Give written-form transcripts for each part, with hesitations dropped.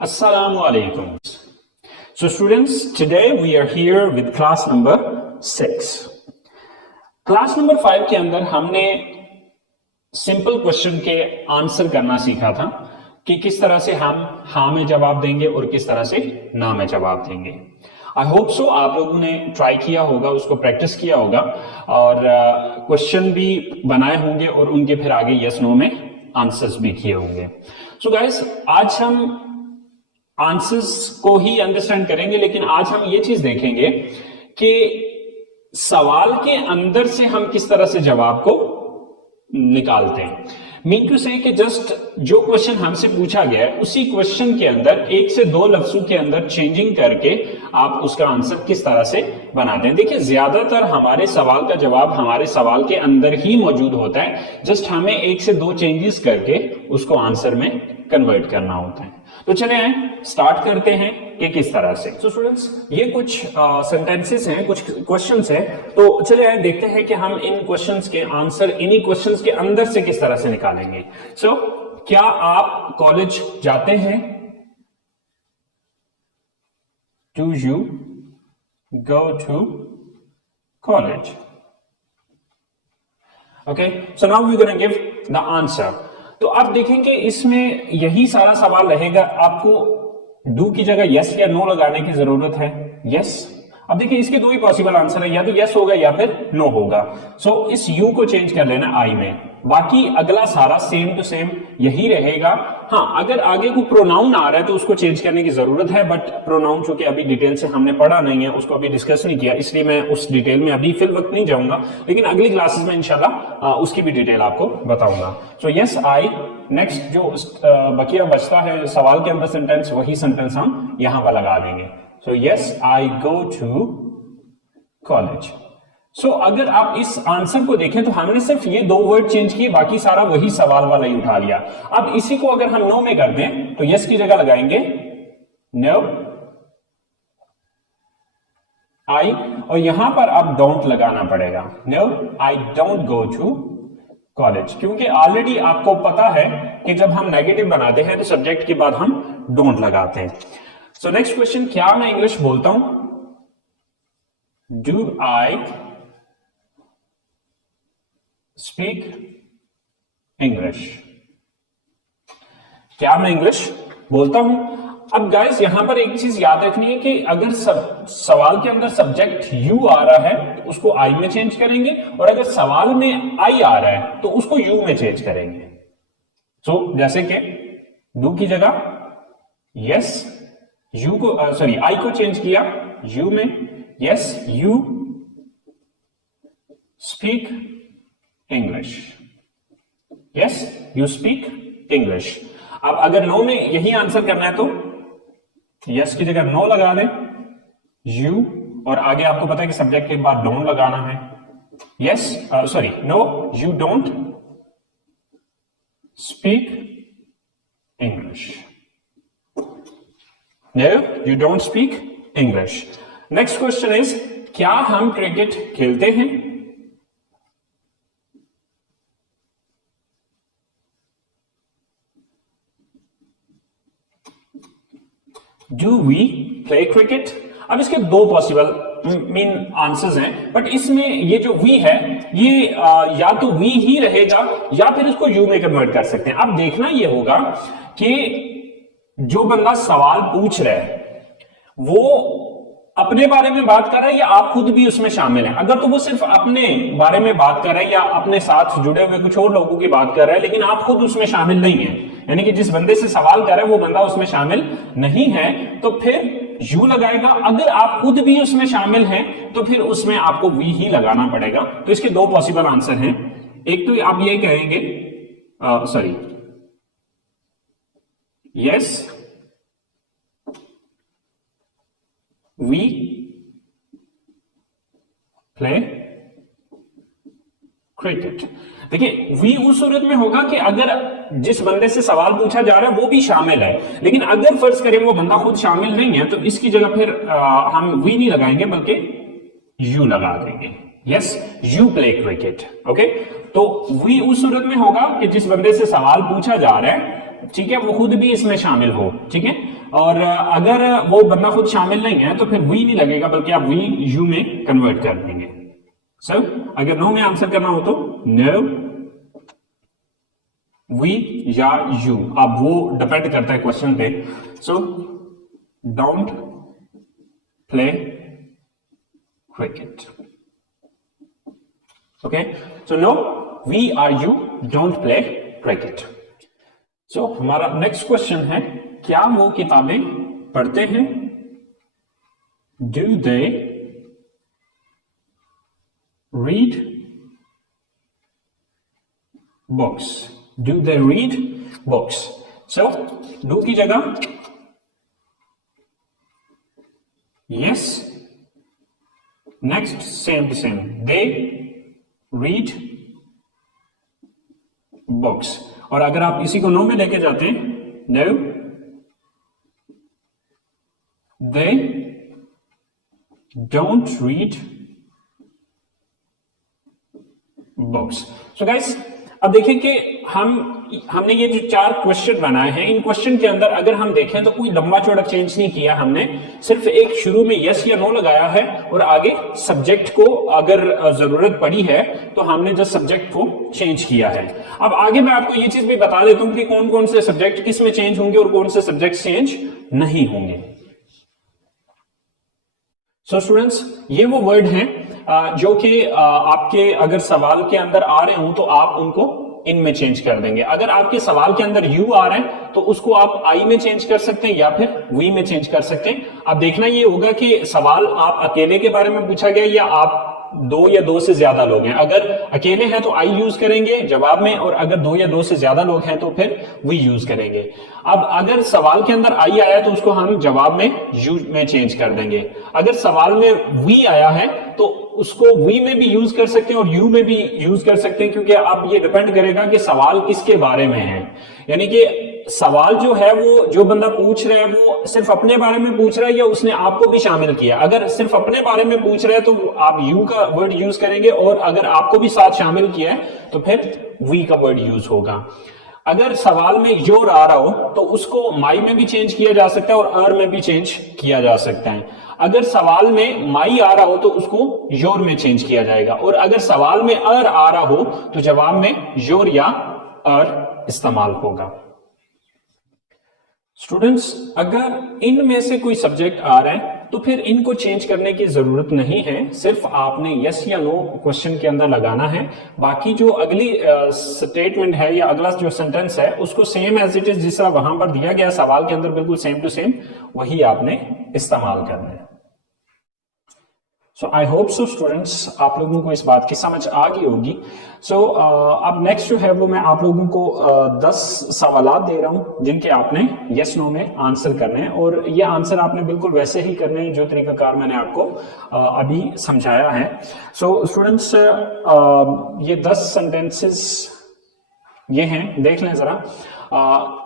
Assalamu alaikum. So students, today we are here with class number 6. Class number 5 के अंदर हमने simple question के answer करना सीखा था कि किस तरह से हम हाँ में जवाब देंगे और किस तरह से ना में जवाब देंगे। आई होप सो आप लोगों ने ट्राई किया होगा, उसको प्रैक्टिस किया होगा और क्वेश्चन भी बनाए होंगे और उनके फिर आगे यस नो में आंसर्स भी किए होंगे। सो गाइस, आज हम आंसर्स को ही अंडरस्टैंड करेंगे, लेकिन आज हम ये चीज देखेंगे कि सवाल के अंदर से हम किस तरह से जवाब को निकालते हैं। मीन टू से कि जस्ट जो क्वेश्चन हमसे पूछा गया है उसी क्वेश्चन के अंदर एक से दो लफ्जों के अंदर चेंजिंग करके आप उसका आंसर किस तरह से बनाते हैं। देखिए, ज्यादातर हमारे सवाल का जवाब हमारे सवाल के अंदर ही मौजूद होता है, जस्ट हमें एक से दो चेंजेस करके उसको आंसर में कन्वर्ट करना होता है। तो चले आए स्टार्ट करते हैं कि किस तरह से। तो स्टूडेंट्स, ये कुछ सेंटेंसेस हैं, कुछ क्वेश्चंस हैं, तो चले आए देखते हैं कि हम इन क्वेश्चंस के आंसर इन्हीं क्वेश्चंस के अंदर से किस तरह से निकालेंगे। सो क्या आप कॉलेज जाते हैं? Do you go to college? Okay, so now we gonna give the answer. तो आप देखेंगे इसमें यही सारा सवाल रहेगा, आपको डू की जगह यस या नो लगाने की जरूरत है। यस, अब देखिए इसके दो ही पॉसिबल आंसर है, या तो यस होगा या फिर नो होगा। सो इस यू को चेंज कर लेना आई में, बाकी अगला सारा सेम टू सेम यही रहेगा। हाँ, अगर आगे को प्रोनाउन आ रहा है तो उसको चेंज करने की जरूरत है, बट प्रोनाउन चूंकि अभी डिटेल से हमने पढ़ा नहीं है, उसको अभी डिस्कस नहीं किया, इसलिए मैं उस डिटेल में अभी फिल वक्त नहीं जाऊंगा, लेकिन अगली क्लासेस में इंशाल्लाह उसकी भी डिटेल आपको बताऊंगा। सो यस आई, नेक्स्ट जो बकिया बचता है सवाल के अंदर सेंटेंस, वही सेंटेंस हम यहां पर लगा देंगे। So yes I go to college. So अगर आप इस आंसर को देखें तो हमने सिर्फ ये दो वर्ड चेंज किए, बाकी सारा वही सवाल वाला ही उठा लिया। अब इसी को अगर हम नो में कर दें तो यस की जगह लगाएंगे नो आई, और यहां पर अब डोंट लगाना पड़ेगा। No I don't go to college, क्योंकि ऑलरेडी आपको पता है कि जब हम नेगेटिव बनाते हैं तो सब्जेक्ट के बाद हम डोंट लगाते हैं। सो नेक्स्ट क्वेश्चन, क्या मैं इंग्लिश बोलता हूं? Do I speak English? क्या मैं इंग्लिश बोलता हूं? अब गाइस यहां पर एक चीज याद रखनी है कि अगर सवाल के अंदर सब्जेक्ट यू आ रहा है तो उसको आई में चेंज करेंगे, और अगर सवाल में आई आ रहा है तो उसको यू में चेंज करेंगे। सो जैसे कि डू की जगह यस, यू को सॉरी आई को चेंज किया यू में। Yes you speak English. Yes you speak English. अब अगर नो में यही आंसर करना है तो यस की जगह नो लगा दें, यू, और आगे आपको पता है कि सब्जेक्ट के बाद डोंट लगाना है। Yes sorry no you don't speak English. No you don't speak English. Next question is, क्या हम क्रिकेट खेलते हैं? Do we play cricket? अब इसके दो पॉसिबल मीन आंसर्स हैं, बट इसमें ये जो वी है ये या तो वी ही रहेगा या फिर इसको यू में कन्वर्ट कर सकते हैं। अब देखना ये होगा कि जो बंदा सवाल पूछ रहा है वो अपने बारे में बात कर रहा है या आप खुद भी उसमें शामिल हैं। अगर तो वो सिर्फ अपने बारे में बात कर रहा है या अपने साथ जुड़े हुए कुछ और लोगों की बात कर रहा है, लेकिन आप खुद उसमें शामिल नहीं है, यानी कि जिस बंदे से सवाल कर रहा है वो बंदा उसमें शामिल नहीं है, तो फिर यू लगाएगा। अगर आप खुद भी उसमें शामिल हैं तो फिर उसमें आपको वी ही लगाना पड़ेगा। तो इसके दो पॉसिबल आंसर हैं। एक तो आप ये कहेंगे sorry yes we play cricket. देखिए वी उस सूरत में होगा कि अगर जिस बंदे से सवाल पूछा जा रहा है वो भी शामिल है, लेकिन अगर फर्ज करें वो बंदा खुद शामिल नहीं है तो इसकी जगह फिर हम वी नहीं लगाएंगे बल्कि यू लगा देंगे। Yes you play cricket. Okay, तो वी उस सूरत में होगा कि जिस बंदे से सवाल पूछा जा रहा है ठीक है, वो खुद भी इसमें शामिल हो, ठीक है। और अगर वो बंदा खुद शामिल नहीं है तो फिर वी नहीं लगेगा, बल्कि आप वी यू में कन्वर्ट कर देंगे। सो अगर नो में आंसर करना हो तो नो, वी या यू, अब वो डिपेंड करता है क्वेश्चन पे। So don't play cricket, okay. So no, we are you don't play cricket. So हमारा नेक्स्ट क्वेश्चन है, क्या वो किताबें पढ़ते हैं? Do they read books? Do they read books? So do की जगह yes, next same to same, they read books. और अगर आप इसी को नो में लेके जाते हैं, no they don't read books. So guys, अब देखिए कि हमने ये जो 4 क्वेश्चन बनाए हैं, इन क्वेश्चन के अंदर अगर हम देखें तो कोई लंबा चौड़ा चेंज नहीं किया हमने, सिर्फ एक शुरू में यस या नो लगाया है और आगे सब्जेक्ट को अगर जरूरत पड़ी है तो हमने जो सब्जेक्ट को चेंज किया है। अब आगे मैं आपको ये चीज भी बता देता हूं कि कौन कौन से सब्जेक्ट किस में चेंज होंगे और कौन से सब्जेक्ट चेंज नहीं होंगे। सो स्टूडेंट्स, ये वो वर्ड हैं जो कि आपके अगर सवाल के अंदर आ रहे हो तो आप उनको इनमें चेंज कर देंगे। अगर आपके सवाल के अंदर यू आ रहे हैं तो उसको आप आई में चेंज कर सकते हैं या फिर वी में चेंज कर सकते हैं। अब देखना ये होगा कि सवाल आप अकेले के बारे में पूछा गया या आप 2 या 2 से ज्यादा लोग हैं। अगर अकेले हैं तो आई यूज करेंगे जवाब में, और अगर 2 या 2 से ज्यादा लोग हैं तो फिर वी यूज करेंगे। अब अगर सवाल के अंदर आई आया तो उसको हम जवाब में यू में चेंज कर देंगे। अगर सवाल में वी आया है तो उसको वी में भी यूज कर सकते हैं और यू में भी यूज कर सकते हैं, क्योंकि अब ये डिपेंड करेगा कि सवाल किसके बारे में है। यानी कि सवाल जो है वो जो बंदा पूछ रहा है वो सिर्फ अपने बारे में पूछ रहा है या उसने आपको भी शामिल किया। अगर सिर्फ अपने बारे में पूछ रहा है तो आप यू का वर्ड यूज करेंगे, और अगर आपको भी साथ शामिल किया है तो फिर वी का वर्ड यूज होगा। अगर सवाल में योर आ रहा हो तो उसको माई में भी चेंज किया जा सकता है और अर में भी चेंज किया जा सकता है। अगर सवाल में माई आ रहा हो तो उसको योर में चेंज किया जाएगा, और अगर सवाल में अर आ रहा हो तो जवाब में योर या अर इस्तेमाल होगा। स्टूडेंट्स, अगर इनमें से कोई सब्जेक्ट आ रहा है तो फिर इनको चेंज करने की जरूरत नहीं है, सिर्फ आपने यस या नो क्वेश्चन के अंदर लगाना है। बाकी जो अगली स्टेटमेंट है या अगला जो सेंटेंस है उसको सेम एज इट इज जिस तरह वहां पर दिया गया सवाल के अंदर बिल्कुल सेम टू सेम वही आपने इस्तेमाल करना है। सो आई होप सो स्टूडेंट्स, आप लोगों को इस बात की समझ आ गई होगी। सो अब नेक्स्ट जो है वो मैं आप लोगों को 10 सवालात दे रहा हूं जिनके आपने यस नो में आंसर करने हैं, और ये आंसर आपने बिल्कुल वैसे ही करने हैं जो तरीकाकार मैंने आपको अभी समझाया है। सो स्टूडेंट्स, ये 10 सेंटेंसेस ये हैं, देख लें जरा।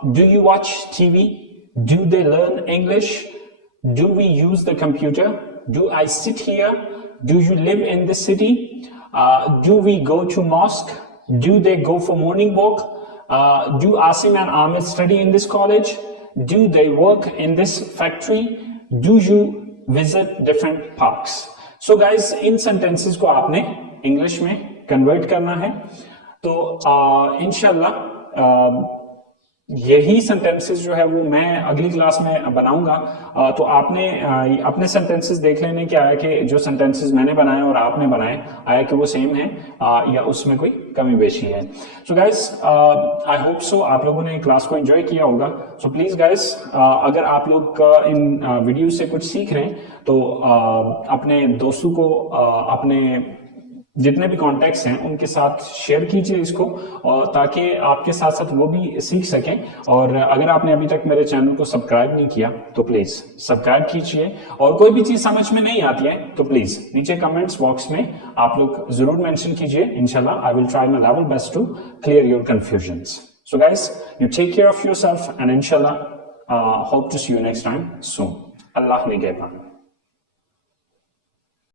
Do you watch TV? Do they learn English? Do we use the computer? Do I sit here? Do you live in this city? Do we go to mosque? Do they go for morning walk? Do Asim and Ahmed study in this college? Do they work in this factory? Do you visit different parks? So guys, in sentences को आपने English में convert करना है। तो इंशाल्लाह यही sentences जो है वो मैं अगली क्लास में बनाऊंगा। तो आपने अपने सेंटेंसेस देख लेने क्या है कि जो सेंटेंसेस मैंने बनाए और आपने बनाए आया कि वो सेम है या उसमें कोई कमी बेशी है। So guys, I hope so आप लोगों ने क्लास को एंजॉय किया होगा। सो प्लीज गाइस, अगर आप लोग इन वीडियो से कुछ सीख रहे हैं तो अपने दोस्तों को अपने जितने भी कॉन्टैक्ट्स हैं उनके साथ शेयर कीजिए इसको, और ताकि आपके साथ साथ वो भी सीख सकें। और अगर आपने अभी तक मेरे चैनल को सब्सक्राइब नहीं किया तो प्लीज सब्सक्राइब कीजिए, और कोई भी चीज समझ में नहीं आती है तो प्लीज नीचे कमेंट्स बॉक्स में आप लोग जरूर मेंशन कीजिए। इंशाल्लाह I will try my level best to clear your confusions. So guys, you take care of yourself and इंशाल्लाह hope to see you next time soon. अल्लाह निगहबान।